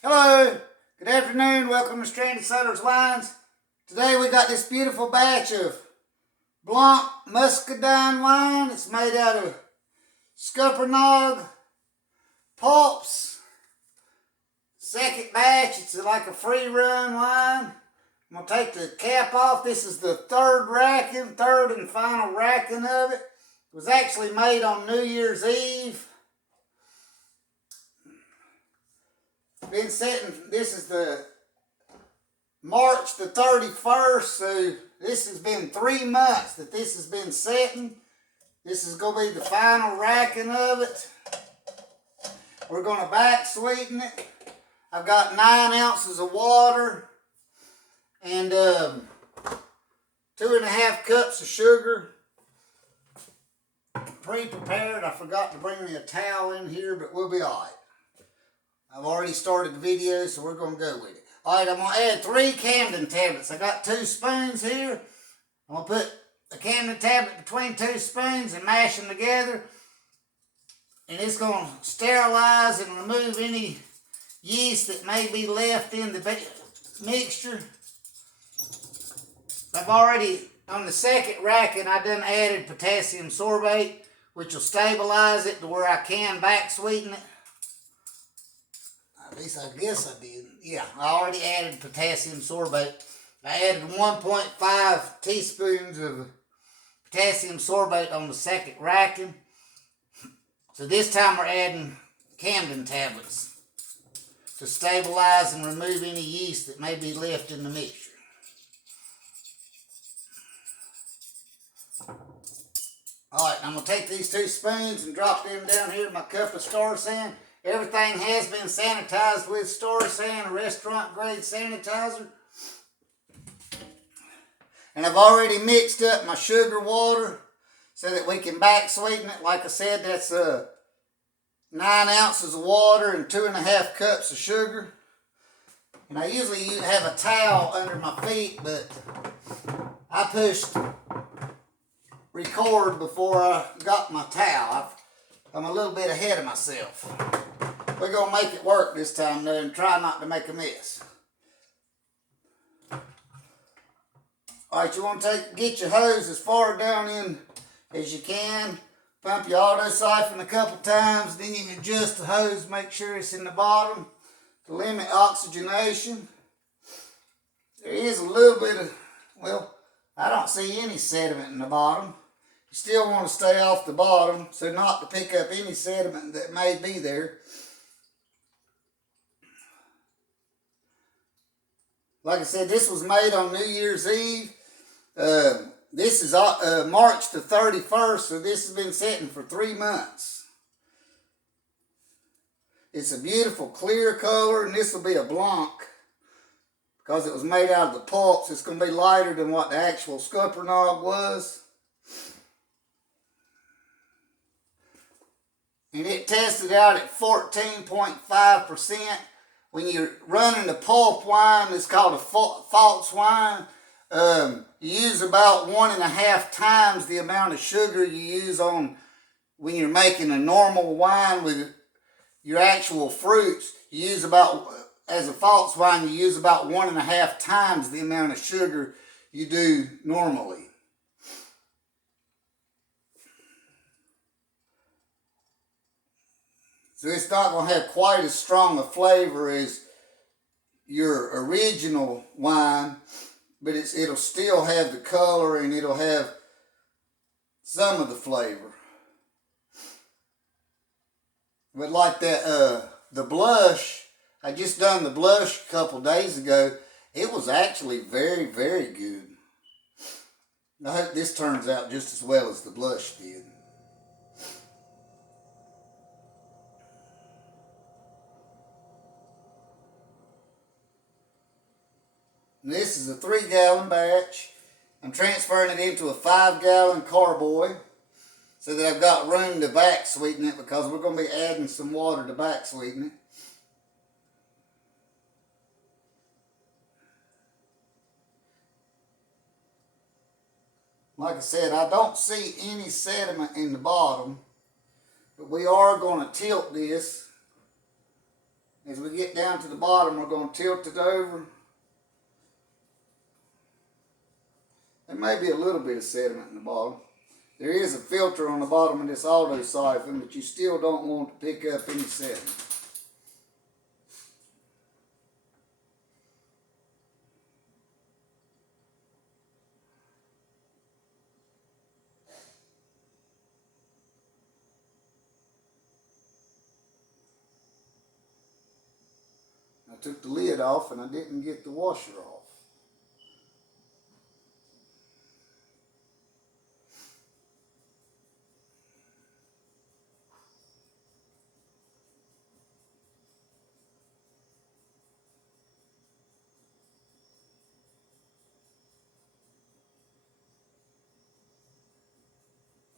Hello, good afternoon, welcome to Stranded Settlers Wines. Today we got this beautiful batch of Blanc Muscadine wine. It's made out of Scuppernong pulps. Second batch, it's like a free run wine. I'm going to take the cap off. This is the third and final racking of it. It was actually made on New Year's Eve. Been sitting, this is the March the 31st, so this has been 3 months that this has been sitting. This is going to be the final racking of it. We're going to back sweeten it. I've got 9 ounces of water and 2.5 cups of sugar. Pre-prepared. I forgot to bring me a towel in here, but we'll be alright. I've already started the video, so we're going to go with it. Alright, I'm going to add 3 Camden tablets. I got 2 spoons here. I'm going to put a Camden tablet between 2 spoons and mash them together. And it's going to sterilize and remove any yeast that may be left in the mixture. I've already, on the second racking, I done added potassium sorbate, which will stabilize it to where I can back sweeten it. At least I guess I did. Yeah, I already added potassium sorbate. I added 1.5 teaspoons of potassium sorbate on the second racking. So this time we're adding Camden tablets to stabilize and remove any yeast that may be left in the mixture. Alright, I'm going to take these 2 spoons and drop them down here in my cup of Star San. Everything has been sanitized with Star San, a restaurant grade sanitizer. And I've already mixed up my sugar water so that we can back sweeten it. Like I said, that's 9 ounces of water and 2.5 cups of sugar. And I usually have a towel under my feet, but I pushed record before I got my towel. I'm a little bit ahead of myself. We're going to make it work this time though and try not to make a mess. Alright, you want to get your hose as far down in as you can. Pump your auto siphon a couple times, then you can adjust the hose, make sure it's in the bottom to limit oxygenation. There is a little bit of, well, I don't see any sediment in the bottom. You still want to stay off the bottom so not to pick up any sediment that may be there. Like I said, this was made on New Year's Eve. This is March the 31st, so this has been sitting for 3 months. It's a beautiful clear color, and this will be a Blanc. Because it was made out of the pulps, it's going to be lighter than what the actual Scuppernong was. And it tested out at 14.5%. When you're running the pulp wine, it's called a false wine. You use about 1.5 times the amount of sugar you use on when you're making a normal wine with your actual fruits. You use about, as a false wine, you use about 1.5 times the amount of sugar you do normally. So it's not going to have quite as strong a flavor as your original wine, but it'll still have the color and it'll have some of the flavor. But like that, the blush, I just done the blush a couple days ago. It was actually very, very good. I hope this turns out just as well as the blush did. And this is a 3-gallon batch. I'm transferring it into a 5-gallon carboy so that I've got room to back sweeten it, because we're going to be adding some water to back sweeten it. Like I said, I don't see any sediment in the bottom, but we are going to tilt this As we get down to the bottom, we're going to tilt it over. There may be a little bit of sediment in the bottom. There is a filter on the bottom of this auto siphon, but you still don't want to pick up any sediment. I took the lid off and I didn't get the washer off.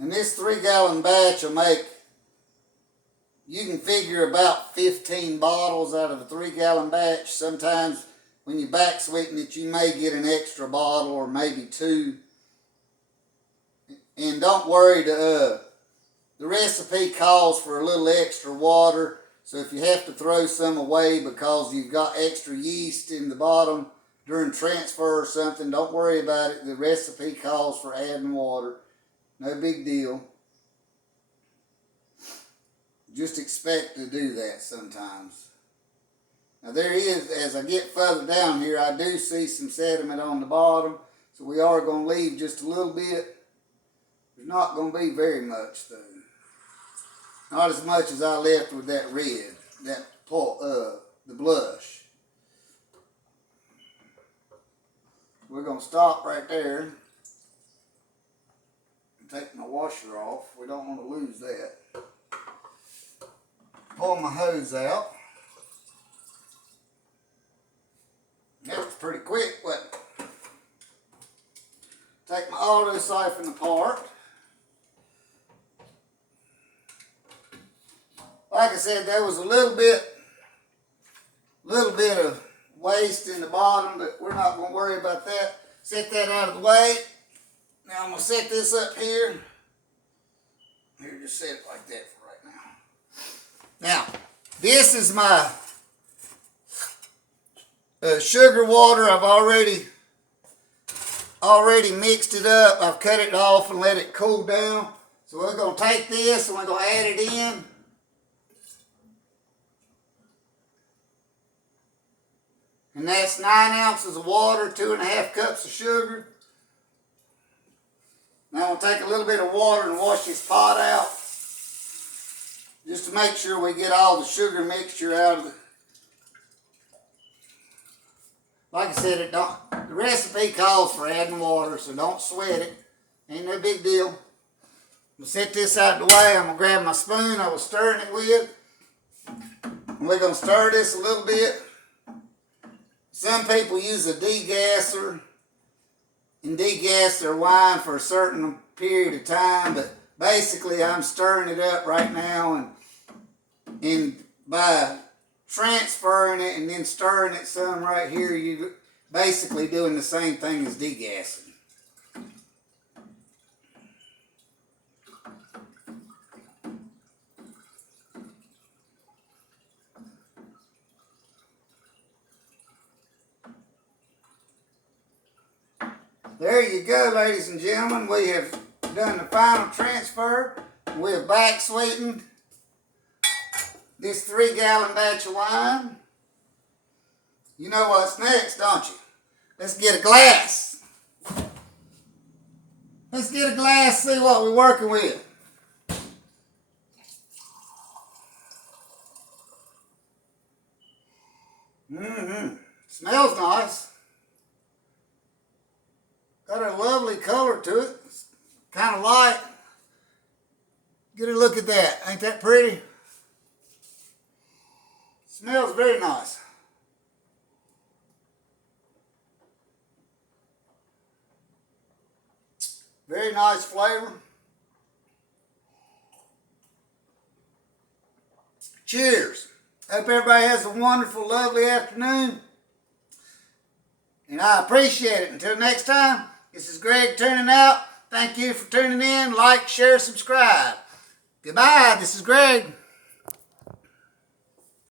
And this 3-gallon batch will make, you can figure about 15 bottles out of a 3-gallon batch. Sometimes when you back sweeten it, you may get an extra bottle or maybe 2. And don't worry, the recipe calls for a little extra water. So if you have to throw some away because you've got extra yeast in the bottom during transfer or something, don't worry about it. The recipe calls for adding water. No big deal. Just expect to do that sometimes. Now there is, as I get further down here, I do see some sediment on the bottom. So we are going to leave just a little bit. There's not going to be very much though. Not as much as I left with that red, the blush. We're going to stop right there. Take my washer off. We don't want to lose that. Pull my hose out. That was pretty quick, wasn't it? Take my auto siphon apart. Like I said, there was a little bit of waste in the bottom, but we're not going to worry about that. Set that out of the way. Now I'm going to set this up here. Here, just set it like that for right now. Now, this is my sugar water. I've already mixed it up. I've cut it off and let it cool down. So we're going to take this and we're going to add it in. And that's 9 ounces of water, 2.5 cups of sugar. Now we'll take a little bit of water and wash this pot out. Just to make sure we get all the sugar mixture out of it. Like I said, the recipe calls for adding water, so don't sweat it. Ain't no big deal. I'm going to set this out of the way. I'm going to grab my spoon I was stirring it with. And we're going to stir this a little bit. Some people use a degasser and degas their wine for a certain period of time, but basically I'm stirring it up right now, and by transferring it and then stirring it some right here, you're basically doing the same thing as degassing. There you go, ladies and gentlemen. We have done the final transfer. We have back sweetened this 3-gallon batch of wine. You know what's next, don't you? Let's get a glass. Let's get a glass, see what we're working with. Smells nice. Got a lovely color to it. It's kind of light. Get a look at that. Ain't that pretty? Smells very nice. Very nice flavor. Cheers. Hope everybody has a wonderful, lovely afternoon. And I appreciate it. Until next time, this is Greg turning out. Thank you for tuning in. Like, share, subscribe. Goodbye. This is Greg.